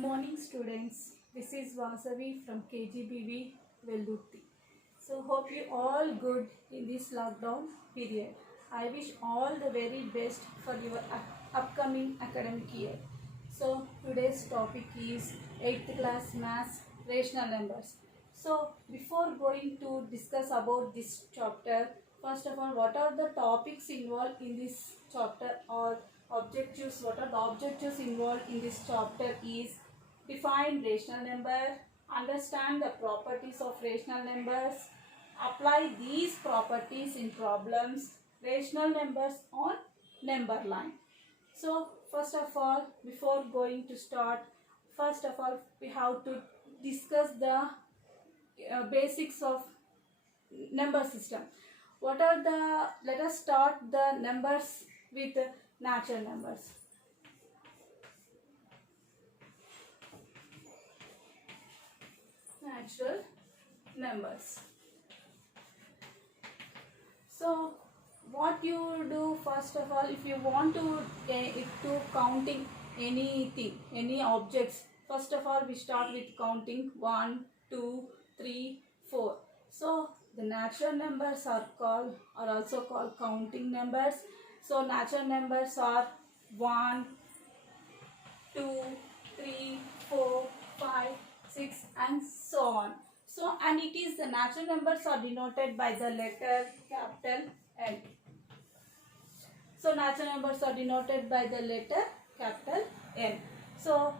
Morning students, this is Vasavi from KGBV Veldurti. So hope you all good in this lockdown period. I wish all the very best for your upcoming academic year. So today's topic is 8th class maths rational numbers. So before going to discuss about this chapter, first of all, what are the topics involved in this chapter or objectives? What are the objectives involved in this chapter is define rational number, understand the properties of rational numbers, apply these properties in problems, rational numbers on number line. So first of all, before going to start, first of all we have to discuss the basics of number system. What are the, let us start the numbers with natural numbers. Natural numbers. So what you do, first of all, if you want to counting anything, any objects, first of all we start with counting 1, 2, 3, 4. So the natural numbers are also called counting numbers. So natural numbers are 1, 2, 3, 4, 5, 6 and so on. So and it is the natural numbers are denoted by the letter capital N. So natural numbers are denoted by the letter capital N. So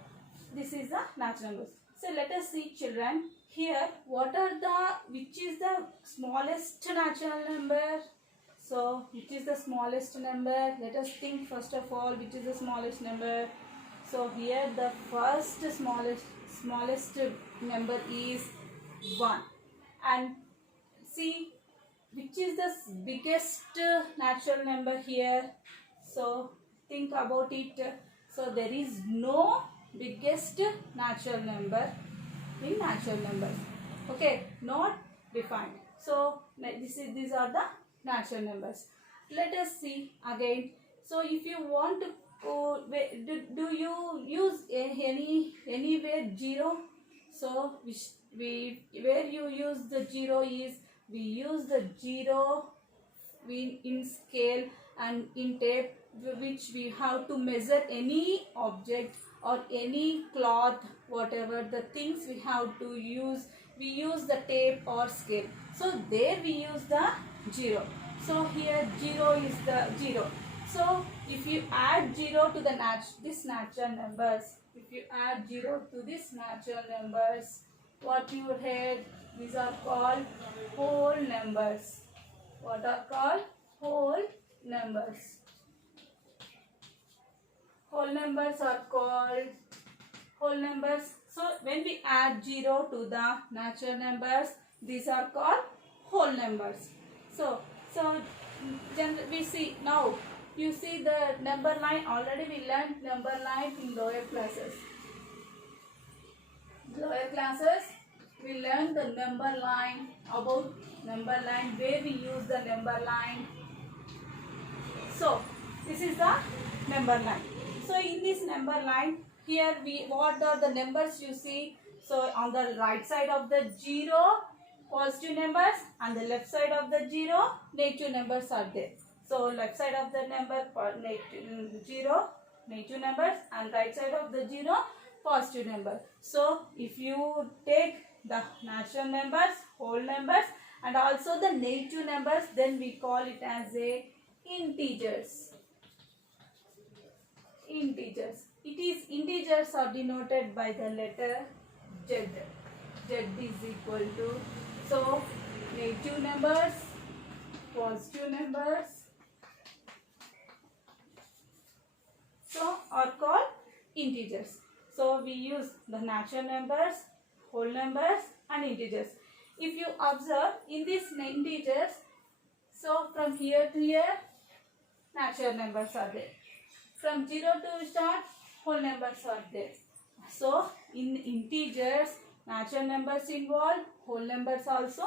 this is the natural numbers. So let us see, children, here what are which is the smallest natural number? So which is the smallest number? Let us think first of all which is the smallest number. So here the first smallest number is 1, and see which is the biggest natural number here. So think about it. So there is no biggest natural number in natural numbers. Okay, not defined. So these are the natural numbers. Let us see again. So if you want to do you use anywhere 0? So where you use the 0 is, we use the 0 in scale and in tape, which we have to measure any object or any cloth, whatever the things we have to use, we use the tape or scale. So there we use the 0. So here 0 is the 0. So if you add 0 to this natural numbers, if you add 0 to this natural numbers, what you had, these are called whole numbers. What are called? Whole numbers. Whole numbers are called whole numbers. So when we add 0 to the natural numbers, these are called whole numbers. So we see now, you see the number line, already we learned number line in lower classes. Lower classes we learned the number line, about number line, where we use the number line. So this is the number line. So in this number line, here what are the numbers you see? So on the right side of the 0, positive numbers, and the left side of the 0, negative numbers are there. So left side of the number 0, negative numbers, and right side of the 0, positive number. So if you take the natural numbers, whole numbers, and also the negative numbers, then we call it as a integers. Integers. It is integers are denoted by the letter Z. Z is equal to, so negative numbers, positive numbers, so are called integers. So we use the natural numbers, whole numbers and integers. If you observe in these integers, so from here to here, natural numbers are there. From 0 to start, whole numbers are there. So in integers, natural numbers involved, whole numbers also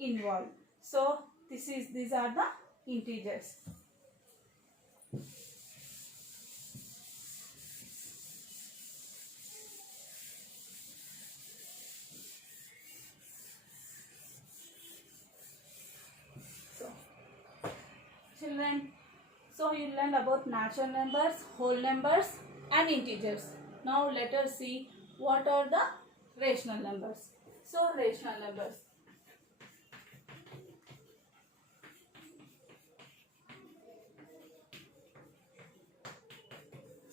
involved. So these are the integers. So you learned about natural numbers, whole numbers and integers. Now let us see what are the rational numbers. So rational numbers.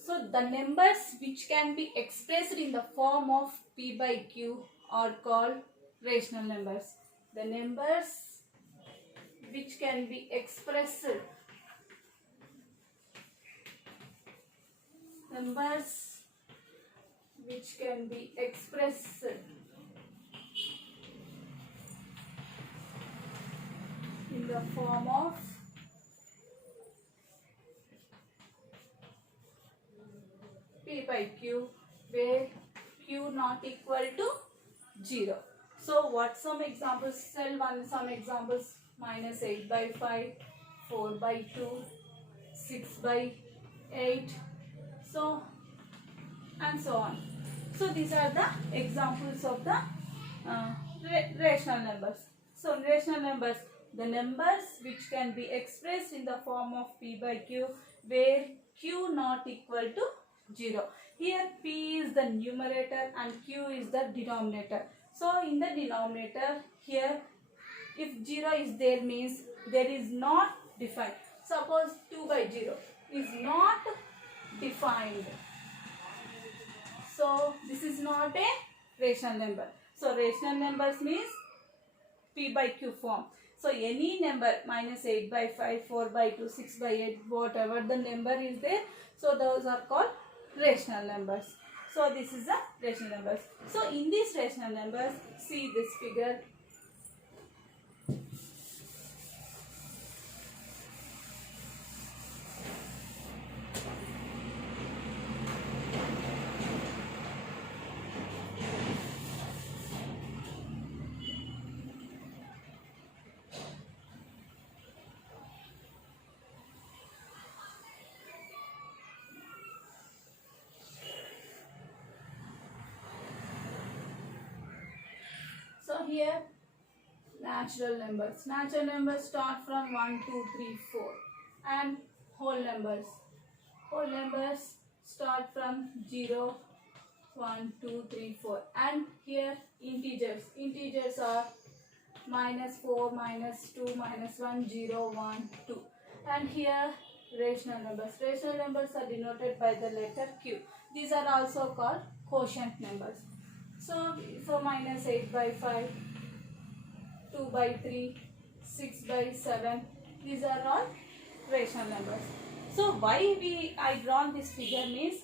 So the numbers which can be expressed in the form of P by Q are called rational numbers. The numbers which can be expressed in the form of P by Q where Q not equal to 0. So what some examples? Some examples: minus 8 by 5, 4 by 2, 6 by 8, so and so on. So these are the examples of the rational numbers. So rational numbers, the numbers which can be expressed in the form of P by Q where Q not equal to 0. Here P is the numerator and Q is the denominator. So in the denominator, here if 0 is there means there is not defined. Suppose 2 by 0 is not defined. So this is not a rational number. So rational numbers means P by Q form. So any number, minus 8 by 5, 4 by 2, 6 by 8, whatever the number is there, so those are called rational numbers. So this is the rational numbers. So in these rational numbers, see this figure. So here natural numbers. Natural numbers start from 1, 2, 3, 4 and whole numbers. Whole numbers start from 0, 1, 2, 3, 4 and here integers. Integers are minus 4, minus 2, minus 1, 0, 1, 2 and here rational numbers. Rational numbers are denoted by the letter Q. These are also called quotient numbers. So minus 8 by 5, 2 by 3, 6 by 7, these are all rational numbers. So why I drawn this figure means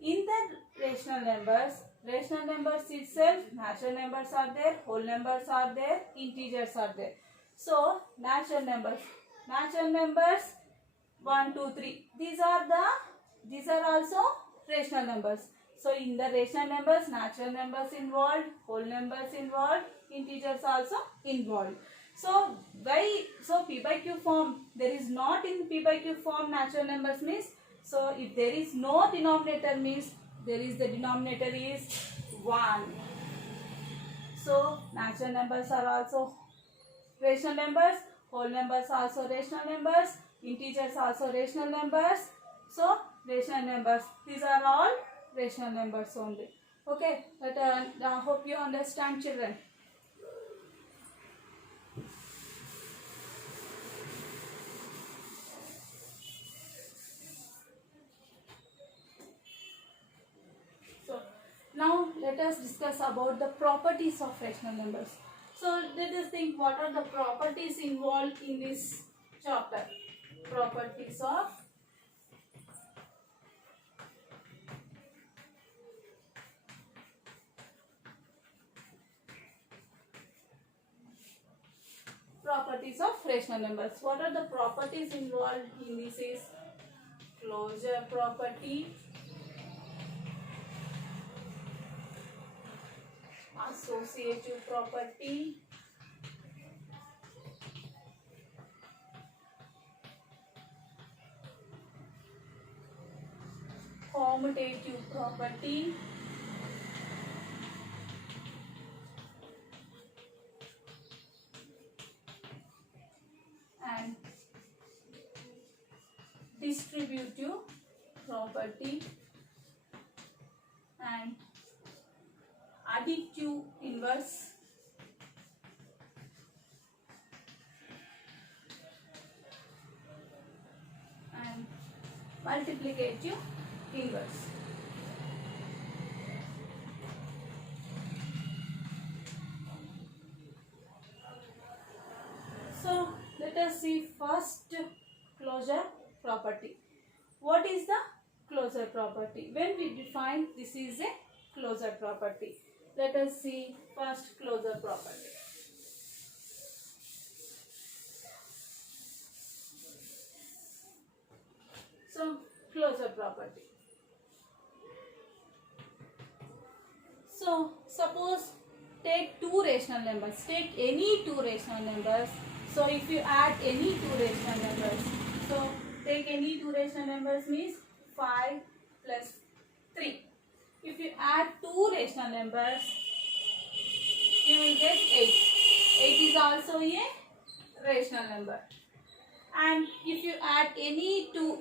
in the rational numbers itself, natural numbers are there, whole numbers are there, integers are there. So natural numbers 1, 2, 3, these are also rational numbers. So in the rational numbers, natural numbers involved, whole numbers involved, integers also involved. So P by Q form, there is not in P by Q form natural numbers means, so if there is no denominator means the denominator is 1. So natural numbers are also rational numbers, whole numbers also rational numbers, integers also rational numbers. So rational numbers, these are all rational numbers only. Okay, but I hope you understand, children. So now let us discuss about the properties of rational numbers. So let us think what are the properties involved in this chapter. Properties of rational numbers. What are the properties involved in this is closure property, associative property, commutative property, and distributive property and additive inverse and multiplicative inverse. So let us see first closure property. What is the closure property? When we define this is a closure property. Let us see first closure property. So closure property. So suppose take two rational numbers. Take any two rational numbers. So if you add any two rational numbers, so take any two rational numbers means 5 plus 3. If you add two rational numbers, you will get 8. 8 is also a rational number. And if you add any two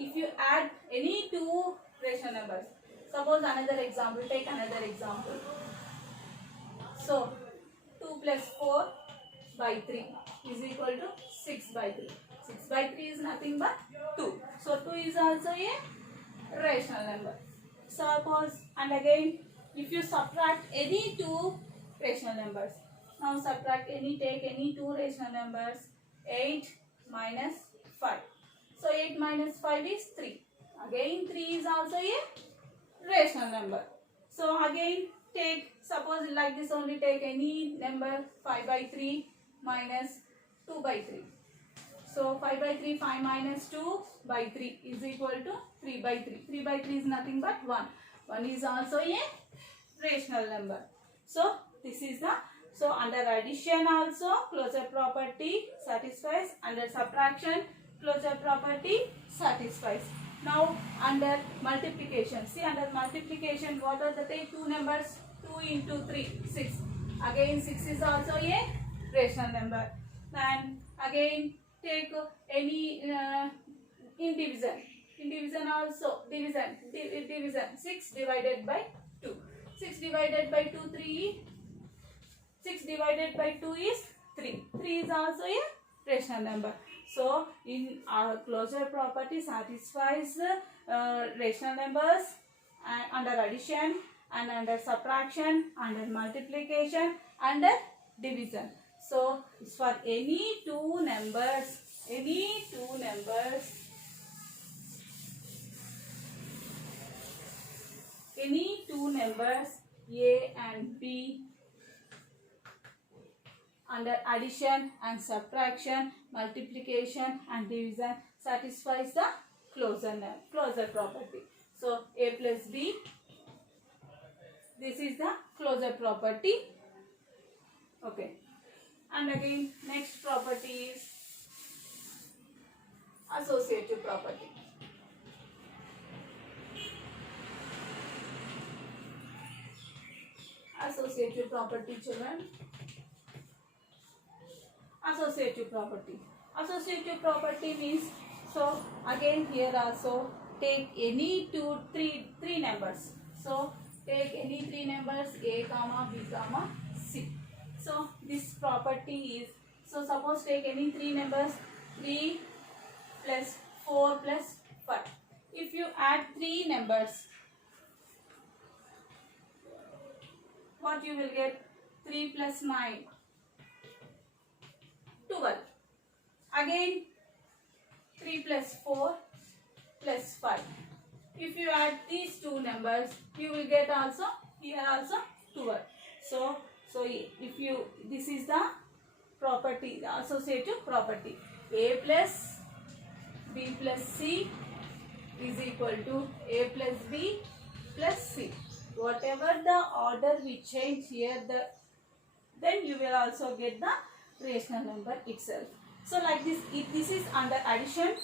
rational numbers, suppose another example, take another example. So 2 plus 4 by 3 is equal to 6 by 3. 6 by 3 is nothing but 2. So 2 is also a rational number. Suppose, and again, if you subtract any two rational numbers, now take any two rational numbers, 8 minus 5. So 8 minus 5 is 3. Again 3 is also a rational number. So again suppose like this only, take any number 5 by 3 minus 2 by 3. So 5 by 3, 5 minus 2 by 3 is equal to 3 by 3. 3 by 3 is nothing but 1. 1 is also a rational number. So this is the, so under addition also closure property satisfies, under subtraction closure property satisfies. Now under multiplication, see under multiplication what are the take two numbers, 2 into 3, 6. Again 6 is also a rational number. And again take any in division also division 6 divided by 2. 6 divided by 2 3. 6 divided by 2 is 3. 3 is also a rational number. So in our closure property satisfies rational numbers under addition and under subtraction, under multiplication, under division. So for any two numbers A and B under addition and subtraction, multiplication and division satisfies the closure property. So A plus B, this is the closure property. Okay. And again next property is associative property. Associative property, children. Associative property. Associative property means, so again here also take any three numbers. So take any three numbers A comma B comma C. So this property is, so suppose take any three numbers 3 plus 4 plus 5. If you add three numbers, what you will get? 3 plus 9, 12. Again 3 plus 4 plus 5. If you add these two numbers, you will get also here also 12. So if you, this is the property, the associative property. A plus B plus C is equal to A plus B plus C. Whatever the order we change here, then you will also get the rational number itself. So like this, if this is under addition,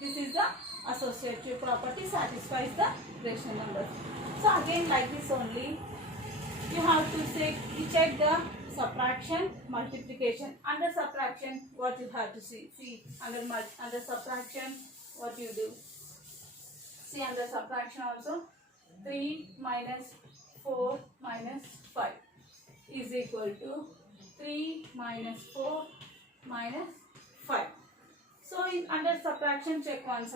this is the associative property satisfies the rational numbers. So again like this only, you have to check the subtraction, multiplication. Under subtraction, what you have to see under subtraction, what you do? See under subtraction also, 3 minus 4 minus 5 is equal to 3 minus 4 minus 5. So in under subtraction check once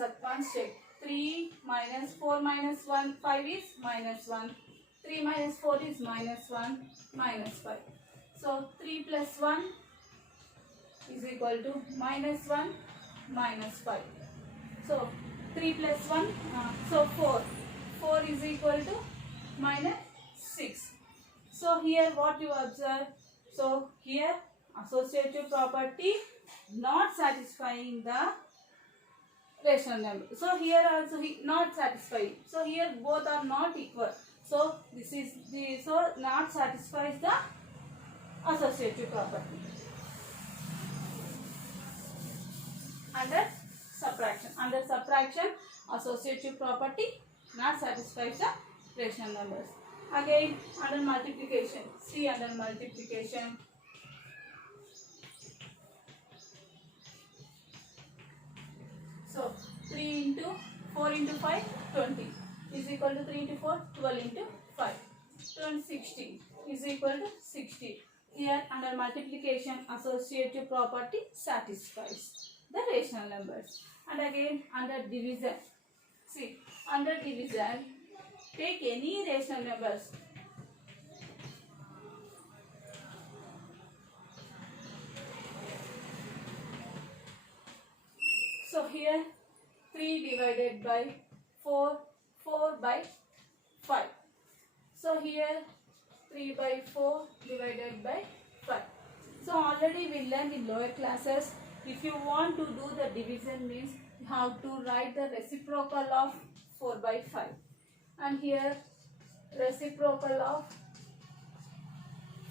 check. 3 minus 4 minus 1, 5 is minus 1. 3 minus 4 is minus 1 minus 5. So 3 plus 1 is equal to minus 1 minus 5. So 3 plus 1, so 4. 4 is equal to minus 6. So here what you observe? So here associative property not satisfying the rational number. So here also not satisfying. So here both are not equal. So this is the not satisfies the associative property. Under subtraction, associative property not satisfies the rational numbers. Again under multiplication. See under multiplication. So 3 into 4 into 5, 20 is equal to 3 into 4, 12 into 5. 16 is equal to 60. Here under multiplication, associative property satisfies the rational numbers. And again under division. See, under division, take any rational numbers. So here 3 divided by 4, 4 by 5. So here 3 by 4 divided by 5. So already we learned in lower classes, if you want to do the division means you have to write the reciprocal of 4 by 5. And here reciprocal of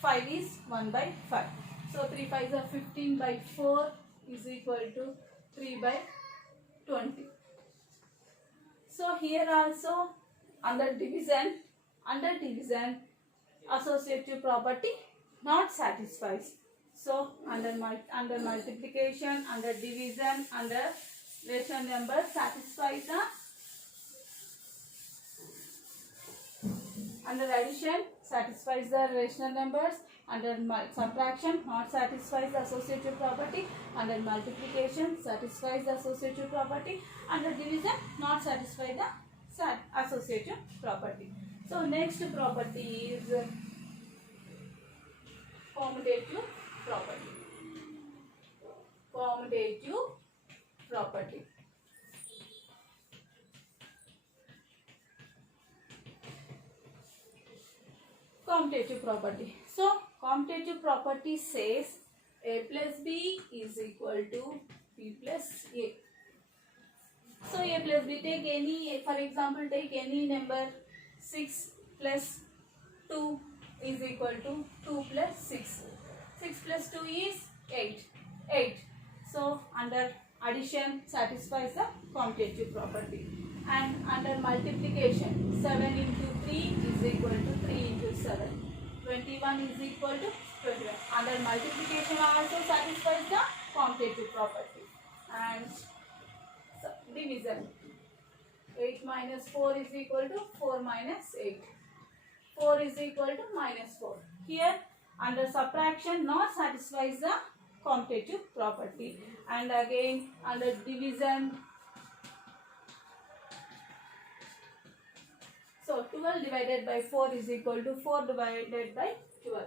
5 is 1 by 5. So 3 5s are 15 by 4 is equal to 3 by 20. So here also under division associative property not satisfies. So under multiplication, under division, under rational number satisfies the, under addition satisfies the rational numbers, under subtraction not satisfies the associative property, under multiplication satisfies the associative property, under division not satisfy the associative property. So next property is commutative property. Commutative property. Commutative property. So commutative property says a plus b is equal to b plus a. So a plus b, take any, for example take any number. 6 plus 2 is equal to 2 plus 6. 6 plus 2 is 8. 8. So under addition satisfies the commutative property. And under multiplication, 7 into 3 is equal to 3 into 7. 21 is equal to 21. Under multiplication also satisfies the commutative property. And division, 8 minus 4 is equal to 4 minus 8. 4 is equal to minus 4. Here under subtraction not satisfies the commutative property. And again under division, so 12 divided by 4 is equal to 4 divided by 12.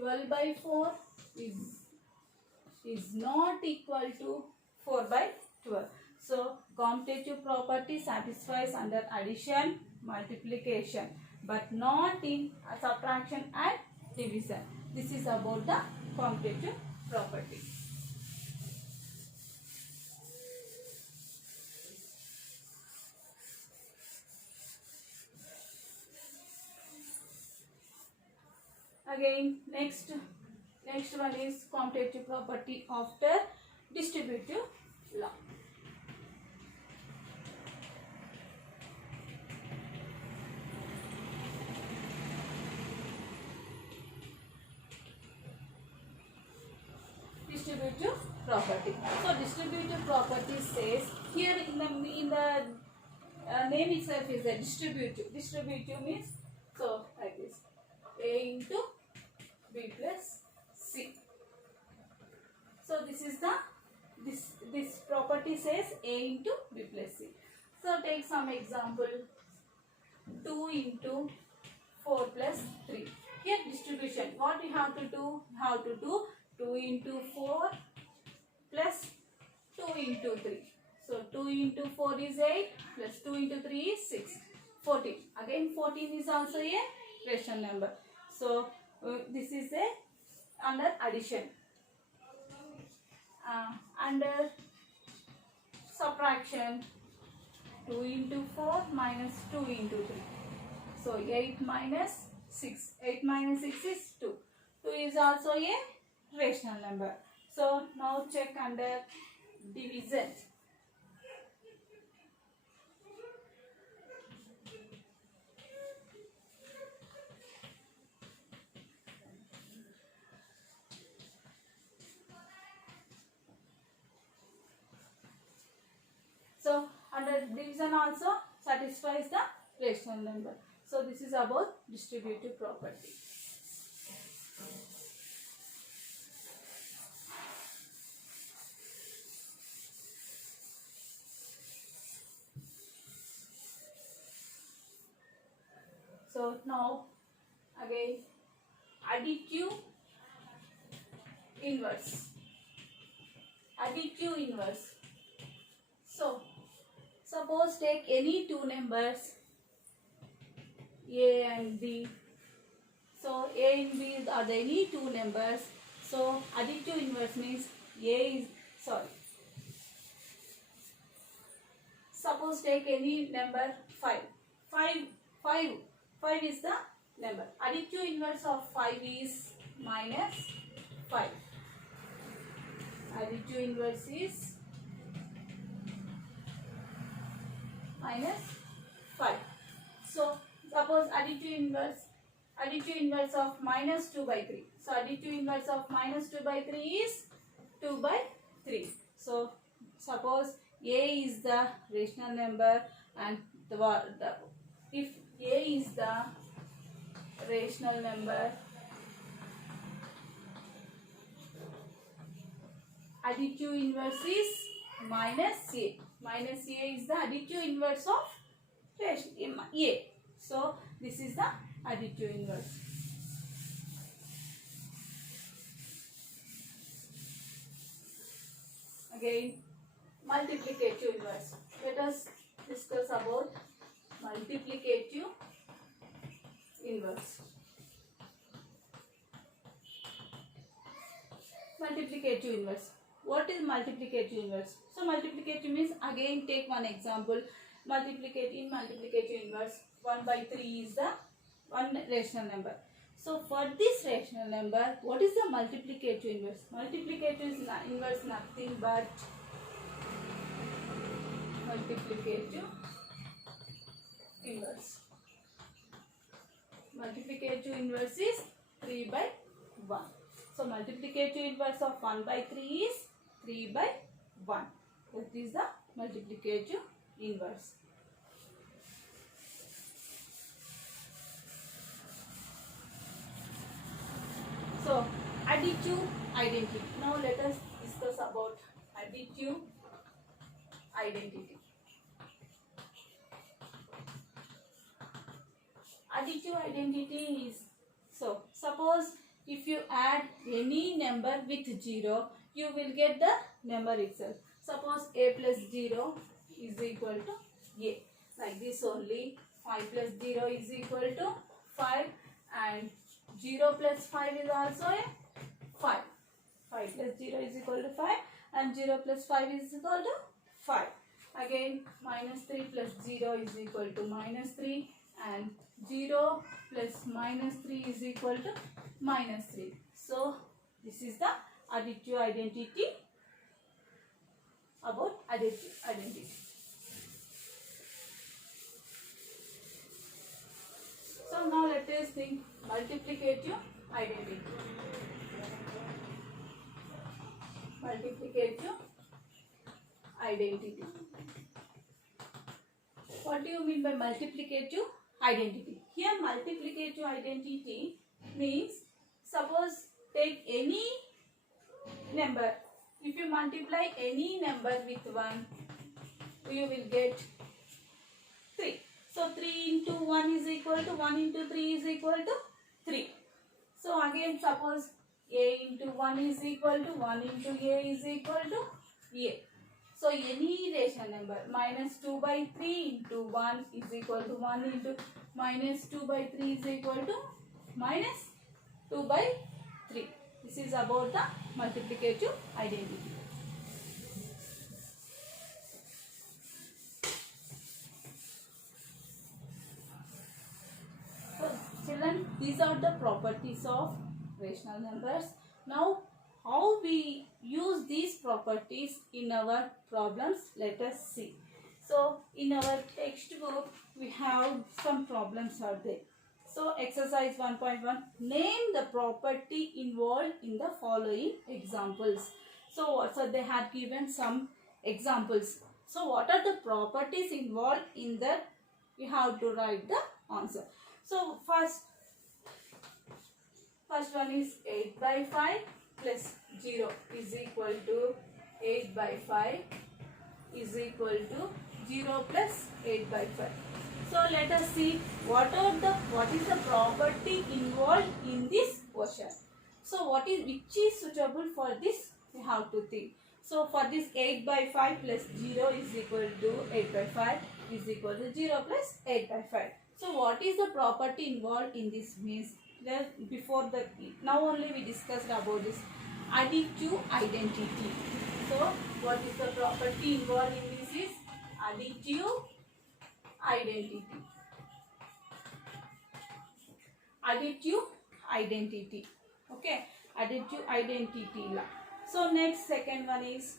12 by 4 is not equal to 4 by 12. So commutative property satisfies under addition, multiplication, but not in subtraction and division. This is about the commutative property. Again next one is commutative property after distributive law. Distributive property. So distributive property says here in the name itself is a distributive. Distributive means, so like this, A into B plus C. So this is the this property says A into B plus C. So take some example. 2 into 4 plus 3. Here distribution. What you have to do? You have to do 2 into 4 plus 2 into 3. So 2 into 4 is 8 plus 2 into 3 is 6. 14. Again 14 is also a rational number. So this is a under addition. Under subtraction, 2 into 4 minus 2 into 3. So 8 minus 6. 8 minus 6 is 2. 2 is also a rational number. So now check under division. So under division also satisfies the rational number. So this is about distributive property. So now again additive inverse. Additive inverse. So suppose take any two numbers A and B. So A and B are the any two numbers. So additive inverse means suppose take any number 5. 5 is the number. Additive inverse of 5 is minus 5. Additive inverse is minus 5. So suppose additive inverse of minus 2 by 3. So additive inverse of minus 2 by 3 is 2 by 3. So suppose A is the rational number and if A is the rational number, additive inverse is minus A. Minus A is the additive inverse of A. So this is the additive inverse. Again, multiplicative inverse. Let us discuss about multiplicative inverse. Multiplicative inverse. What is multiplicative inverse? So multiplicative means, again take one example. Multiplicative inverse, 1 by 3 is the one rational number. So for this rational number, what is the multiplicative inverse? Multiplicative inverse nothing but multiplicative inverse. Multiplicative inverse is 3 by 1. So multiplicative inverse of 1 by 3 is 3 by 1. That is the multiplicative inverse. So additive identity. Now let us discuss about additive identity. Additive identity is, so suppose if you add any number with 0, you will get the number itself. Suppose A plus 0 is equal to A. Like this only. 5 plus 0 is equal to 5 and 0 plus 5 is also a 5. 5 plus 0 is equal to 5 and 0 plus 5 is equal to 5. Again minus 3 plus 0 is equal to minus 3 and 0 plus minus 3 is equal to minus 3. So this is the additive identity about additive identity. So now let us think multiplicative identity. Multiplicative identity. What do you mean by multiplicative identity? Here multiplicative identity means, suppose take any number. If you multiply any number with 1, you will get 3. So 3 into 1 is equal to 1 into 3 is equal to 3. So again suppose a into 1 is equal to 1 into a is equal to a. So any rational number minus 2 by 3 into 1 is equal to 1 into minus 2 by 3 is equal to minus 2 by 3. This is about the multiplicative identity. So children, these are the properties of rational numbers. Now how we use these properties in our problems, let us see. So in our textbook we have some problems are there. So exercise 1.1, name the property involved in the following examples. So they have given some examples. So what are the properties involved in that? You have to write the answer. So first one is 8 by 5 plus 0 is equal to 8 by 5 is equal to 0 plus 8 by 5. So let us see what is the property involved in this question. So which is suitable for this, we have to think. So for this 8 by 5 plus 0 is equal to 8 by 5 is equal to 0 plus 8 by 5. So what is the property involved in this means, now only we discussed about this additive identity. So what is the property involved in this is additive identity. Additive identity. Okay, additive identity. So next second one is,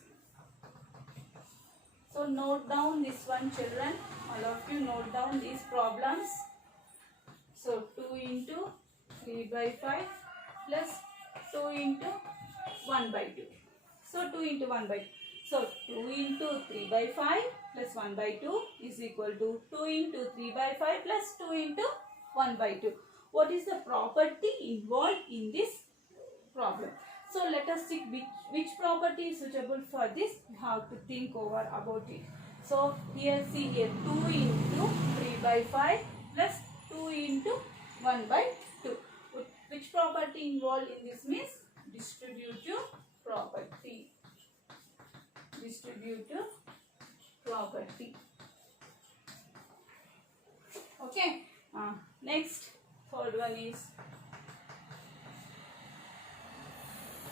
so note down this one children, all of you note down these problems. So 2 into 3 by 5 plus 2 into 1 by 2. So 2 into 1 by 2. So 2 into 3 by 5 plus 1 by 2 is equal to 2 into 3 by 5 plus 2 into 1 by 2. What is the property involved in this problem? So let us see which property is suitable for this. You have to think over about it. So here see here 2 into 3 by 5 plus 2 into 1 by 2. Which property involved in this means distributive property. Distributive property. Okay. Next, third one is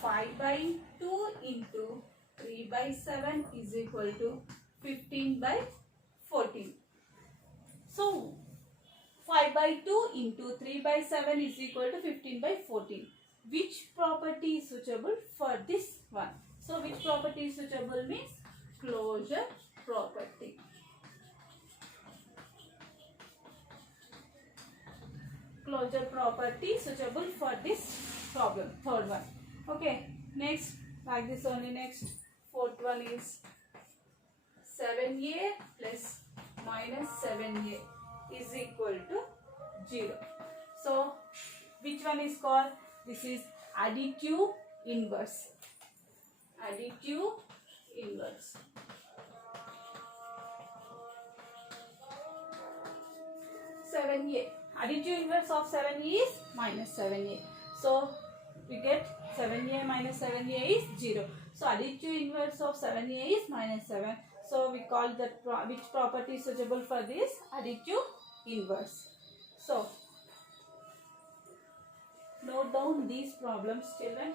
5 by 2 into 3 by 7 is equal to 15 by 14. So 5 by 2 into 3 by 7 is equal to 15 by 14. Which property is suitable for this one? So which property is suitable means closure property. Closure property suitable for this problem. Third one. Okay. Next, like this only. Next, fourth one is 7a plus minus 7a is equal to 0. So which one is called? This is additive inverse. Additive inverse. Additive inverse of 7a is minus 7a. So we get 7a minus 7a is 0. So additive inverse of 7a is minus 7. So we call that which property is suitable for this? Additive inverse. So note down these problems children.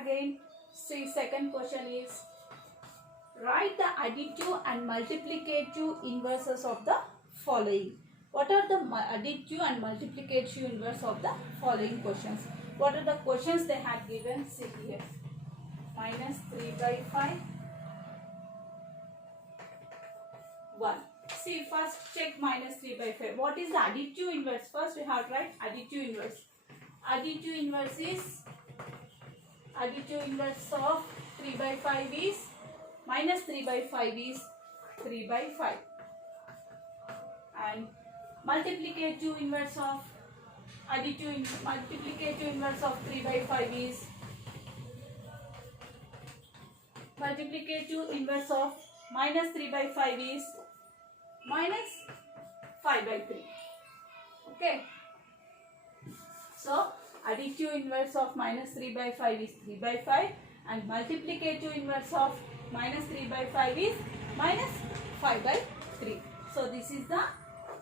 Again, see second question is write the additive and multiplicative inverses of the following. What are the additive and multiplicative inverse of the following questions? What are the questions they have given? See here. Minus 3 by 5. 1. See, first check minus 3 by 5. What is the additive inverse? First we have to write additive inverse. additive inverse of 3 by 5 is minus 3 by 5 is 3 by 5, and multiplicative inverse of 3 by 5 is multiplicative inverse of minus 3 by 5 is minus 5 by 3. Okay. So additive inverse of minus 3 by 5 is 3 by 5, and multiplicative inverse of minus 3 by 5 is minus 5 by 3. So this is the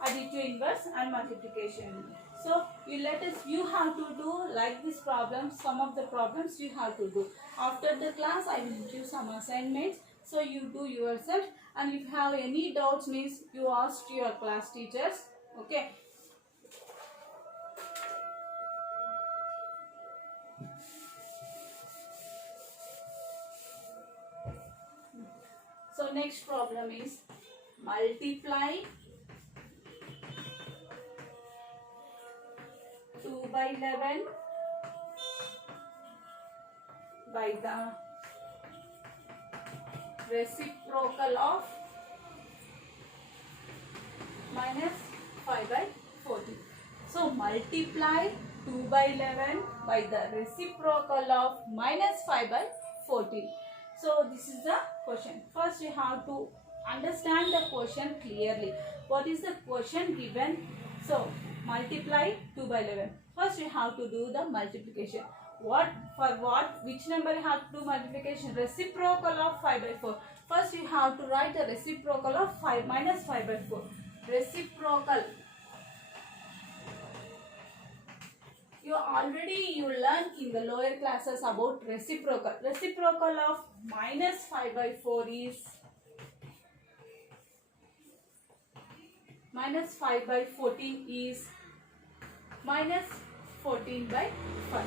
additive inverse and multiplication. So you have to do like this problem. Some of the problems you have to do. After the class I will give some assignments, so you do yourself, and if you have any doubts means you ask your class teachers. Okay. So next problem is multiply 2 by 11 by the reciprocal of minus 5 by 14. So multiply 2 by 11 by the reciprocal of minus 5 by 14. So this is the question. First you have to understand the question clearly. What is the question given? So multiply 2 by 11. First you have to do the multiplication. Which number you have to do multiplication? Reciprocal of 5 by 4. First you have to write the reciprocal of 5 minus 5 by 4. Reciprocal. You learned in the lower classes about reciprocal. Reciprocal of minus 5 by 4 is minus 5 by 14 is minus 14 by 5.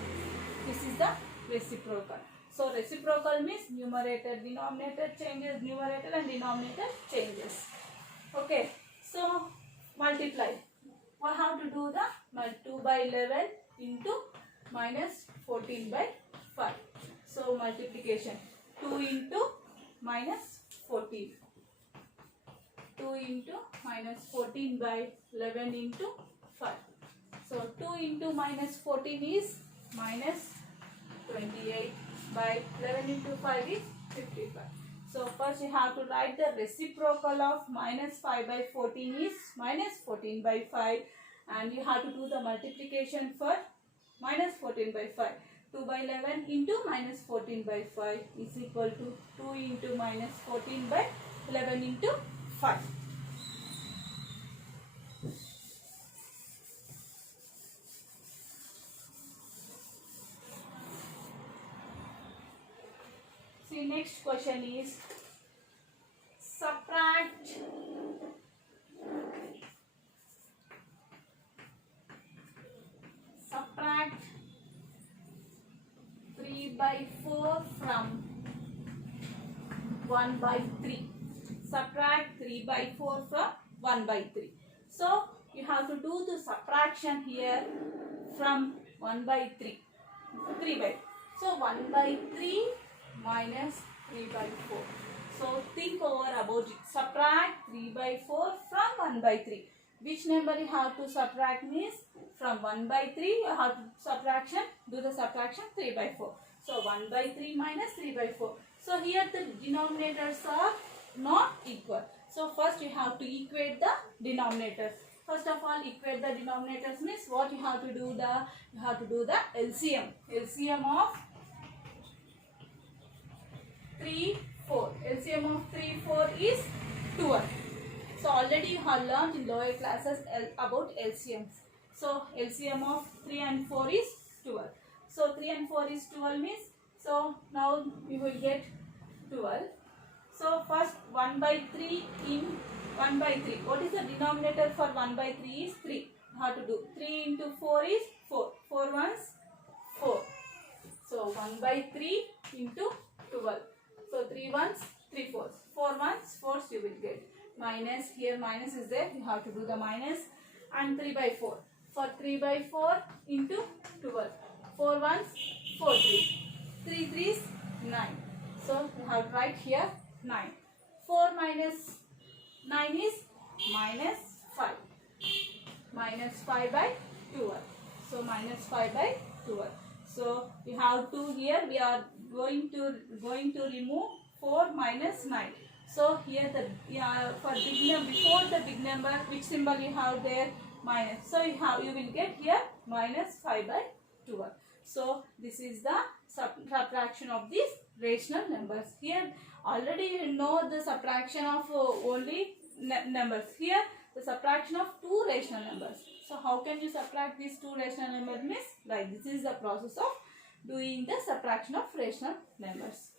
This is the reciprocal. So reciprocal means numerator, denominator changes, numerator and denominator changes. Okay. So multiply. We have to do the 2 by 11 into minus 14 by 5. So multiplication. 2 into minus 14. 2 into minus 14 by 11 into 5. So 2 into minus 14 is minus 28 by 11 into 5 is 55. So first you have to write the reciprocal of minus 5 by 14 is minus 14 by 5, and you have to do the multiplication for minus 14 by 5. 2 by 11 into minus 14 by 5 is equal to 2 into minus 14 by 11 into 5. See, next question is subtract 3 by 4 from 1 by 3. Subtract 3 by 4 from 1 by 3. So you have to do the subtraction here from 1 by 3. 3 by. So 1 by 3 minus 3 by 4. So think over about it. Subtract 3 by 4 from 1 by 3. Which number you have to subtract means from 1 by 3 you have to do the subtraction 3 by 4. So 1 by 3 minus 3 by 4. So here the denominators are not equal. So first you have to equate the denominators. First of all, equate the denominators means what you have to do? You have to do the LCM. LCM of 3, 4. LCM of 3, 4 is 12. So already you have learned in lower classes about LCMs. So LCM of 3 and 4 is 12. So 3 and 4 is 12 means, so now you will get 12. So first 1 by 3 in 1 by 3. What is the denominator for 1 by 3 is 3. You have to do 3 into 4 is 4. 4 ones 4. So 1 by 3 into 12. So 3 ones 3 fours. 4 ones 4s you will get. Minus, here minus is there. You have to do the minus, and 3 by 4. For 3 by 4 into 12. 4 ones, 4 threes. 3 threes, 9. So we have to write here 9. 4 minus 9 is minus 5. Minus 5 by 12. So minus 5 by 12. So we have to, here we are going to remove 4 minus 9. So here the for big number, before the big number, which symbol you have there? Minus. So you will get here minus 5 by 12. So this is the subtraction of these rational numbers. Here already you know the subtraction of only numbers. Here the subtraction of two rational numbers. So how can you subtract these two rational numbers? Means like this is the process of doing the subtraction of rational numbers.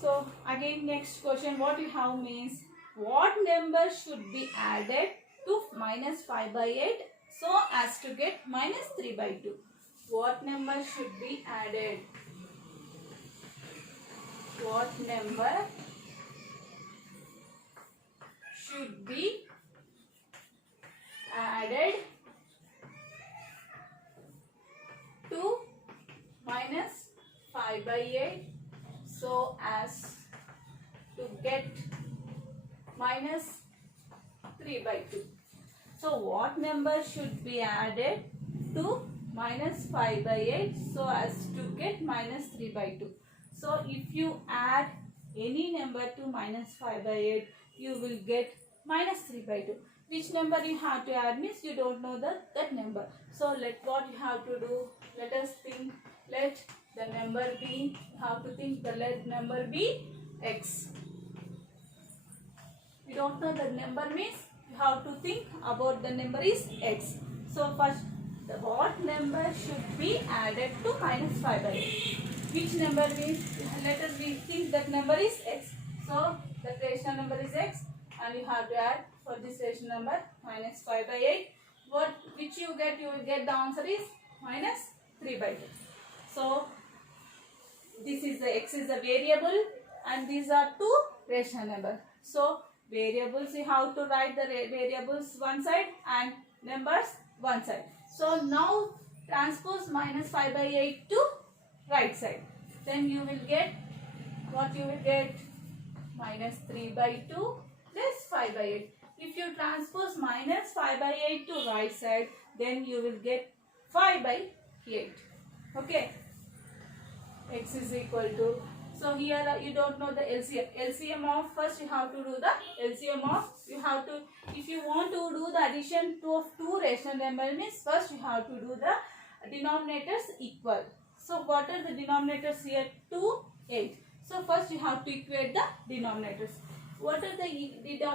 So again next question, what you have means what number should be added to minus 5 by 8 so as to get minus 3 by 2. What number should be added? What number should be added to minus 5 by 8 so as to get minus 3 by 2. So what number should be added to minus 5 by 8 so as to get minus 3 by 2. So if you add any number to minus 5 by 8, you will get minus 3 by 2. Which number you have to add means you don't know that number. So what you have to do, let us think, let the number be, you have to think the let number be x. You don't know the number means you have to think about the number is x. So first, what number should be added to minus 5 by 8? Which number means, let us think that number is x. So the rational number is x and you have to add for this rational number minus 5 by 8. Which you will get the answer is minus 3 by 2. So this is the x is a variable and these are two rational numbers. So variables you have to write the variables one side and numbers one side. So now transpose minus 5 by 8 to right side. Then you will get, what you will get? Minus 3 by 2 plus 5 by 8. If you transpose minus 5 by 8 to right side, then you will get 5 by 8. Okay. X is equal to, so here you don't know the LCM. LCM of, first you have to do the LCM of, you have to, if you want to do the addition of two rational numbers means first you have to do the denominators equal. So what are the denominators here? 2, 8. So first you have to equate the denominators. What are the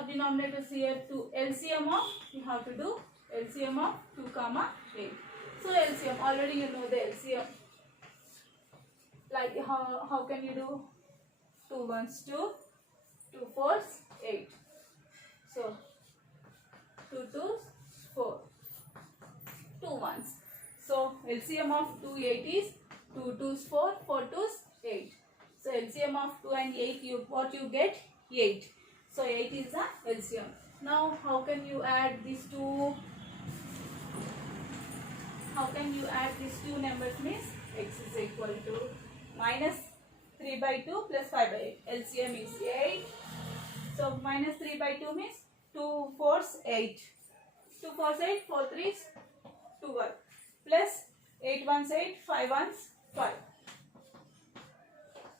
denominators here? To LCM of, you have to do LCM of 2, 8. So LCM, already you know the LCM. Like how can you do? 2 1s 2, 2 4s 8. So 2 2s 4, 2 1s. So LCM of 2 8 is 2 2s 4, 4 2s 8. So LCM of 2 and 8, what you get? 8. So 8 is the LCM. Now how can you add these two? How can you add these two numbers means x is equal to minus 3 by 2 plus 5 by 8. LCM is 8. So minus 3 by 2 means 2 4s 8. 2 4s 8, 4 3s 12. Plus 8 1s 8, 5 1s 5.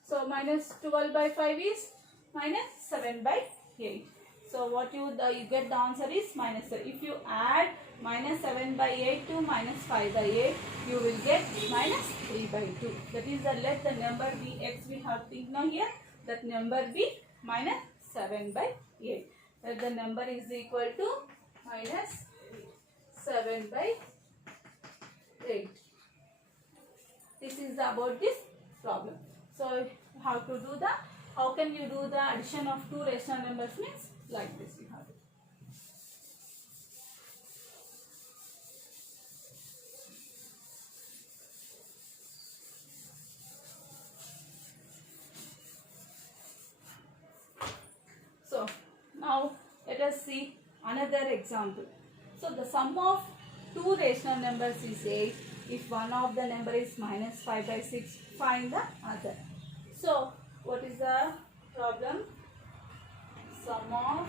So minus 12 by 5 is minus 7 by 8. So what you get the answer is minus 7. If you add minus 7 by 8 to minus 5 by 8, you will get minus 3 by 2. That is the let the number be x, we have to think now here, that number be minus 7 by 8. That the number is equal to minus 7 by 8. This is about this problem. So how to do the, how can you do the addition of two rational numbers means like this we have to. us see another example. So the sum of two rational numbers is 8. If one of the number is minus 5 by 6, find the other. So what is the problem? Sum of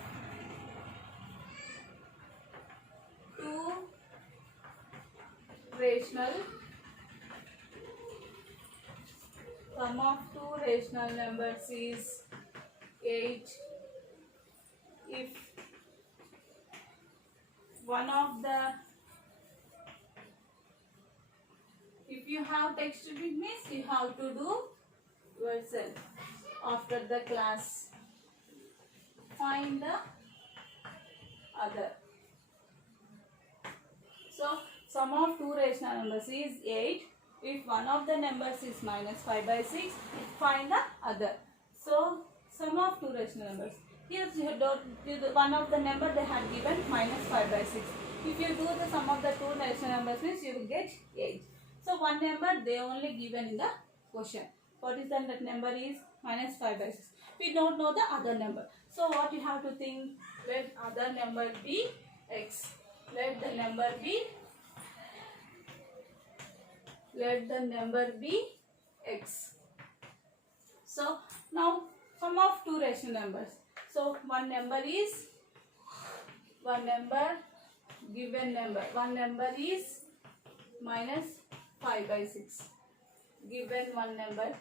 two rational numbers is 8 if one of the, if you have textbook means you have to do yourself after the class. Find the other. So sum of two rational numbers is 8. If one of the numbers is minus 5 by 6, find the other. So sum of two rational numbers. Here one of the number they had given minus 5 by 6. If you do the sum of the two rational numbers means you will get 8. So one number they only given in the question. What is that number is minus 5 by 6. We don't know the other number. So what you have to think, let other number be x. Let the number be x. So now sum of two rational numbers. So one number is minus 5 by 6. Given one number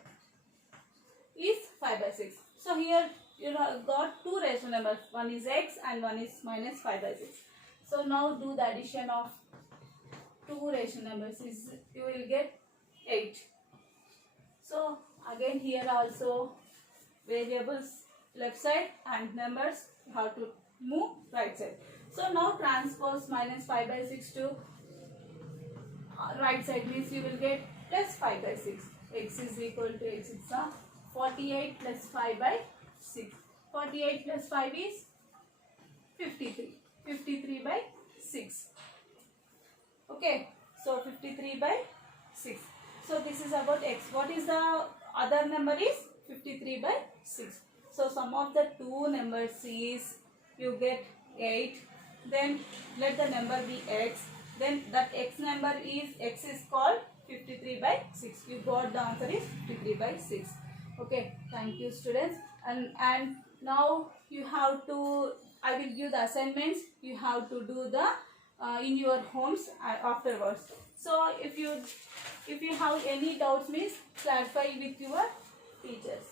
is 5 by 6. So here you have got two rational numbers. One is x and one is minus 5 by 6. So now do the addition of two rational numbers. You will get 8. So again here also variables left side and numbers you have to move right side. So now transpose minus 5 by 6 to right side means you will get plus 5 by 6. X is equal to x is 48 plus 5 by 6. 48 plus 5 is 53. 53 by 6. Okay. So 53 by 6. So this is about x. What is the other number is 53 by 6. So sum of the two numbers is you get 8. Then let the number be x. Then that x number is x is called 53 by 6. You got the answer is 53 by 6. Okay. Thank you students. And now you have to, I will give the assignments. You have to do the in your homes afterwards. So if you have any doubts means clarify with your teachers.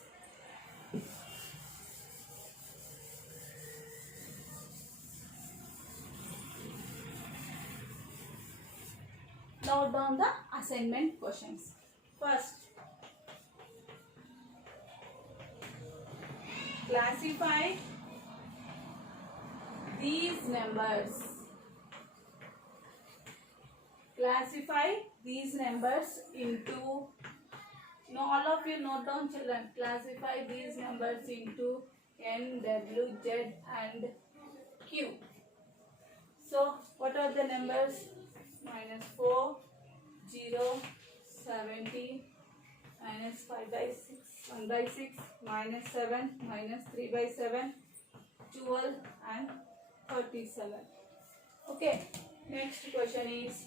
Note down the assignment questions. First, classify these numbers. Classify these numbers into, all of you note down children, classify these numbers into N, W, Z and Q. So what are the numbers? Minus 4, 0, 70, minus 5 by 6, 1 by 6, minus 7, minus 3 by 7, 12 and 37. Okay, next question is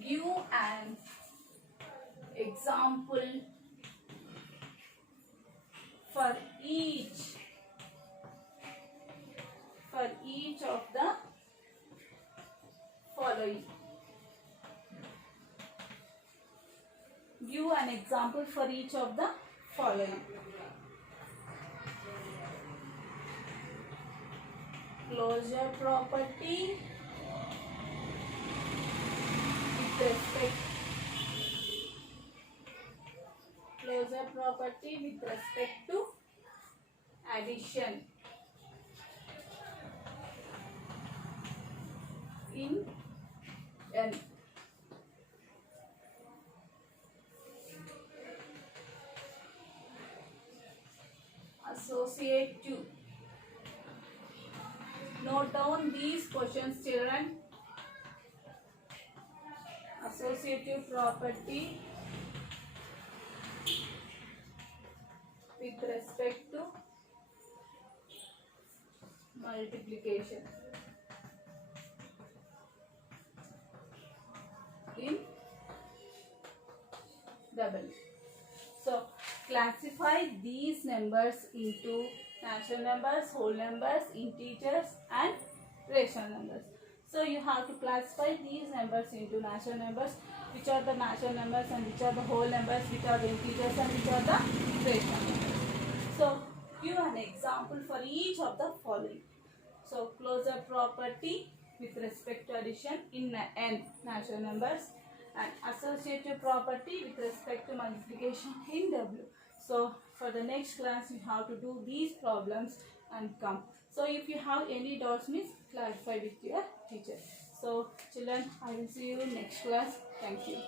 give an example for each of the following. Give an example for each of the following. Closure property with respect to addition in N. Associate to. Note down these questions children. Associative property with respect to multiplication in W. So classify these numbers into natural numbers, whole numbers, integers and rational numbers. So you have to classify these numbers into natural numbers, which are the natural numbers and which are the whole numbers, which are the integers and which are the rational numbers. So give an example for each of the following. So closure property with respect to addition in n natural numbers, and associative property with respect to multiplication in W. So for the next class you have to do these problems and come. So if you have any doubts, means clarify with your teacher. So children, I will see you next class. Thank you.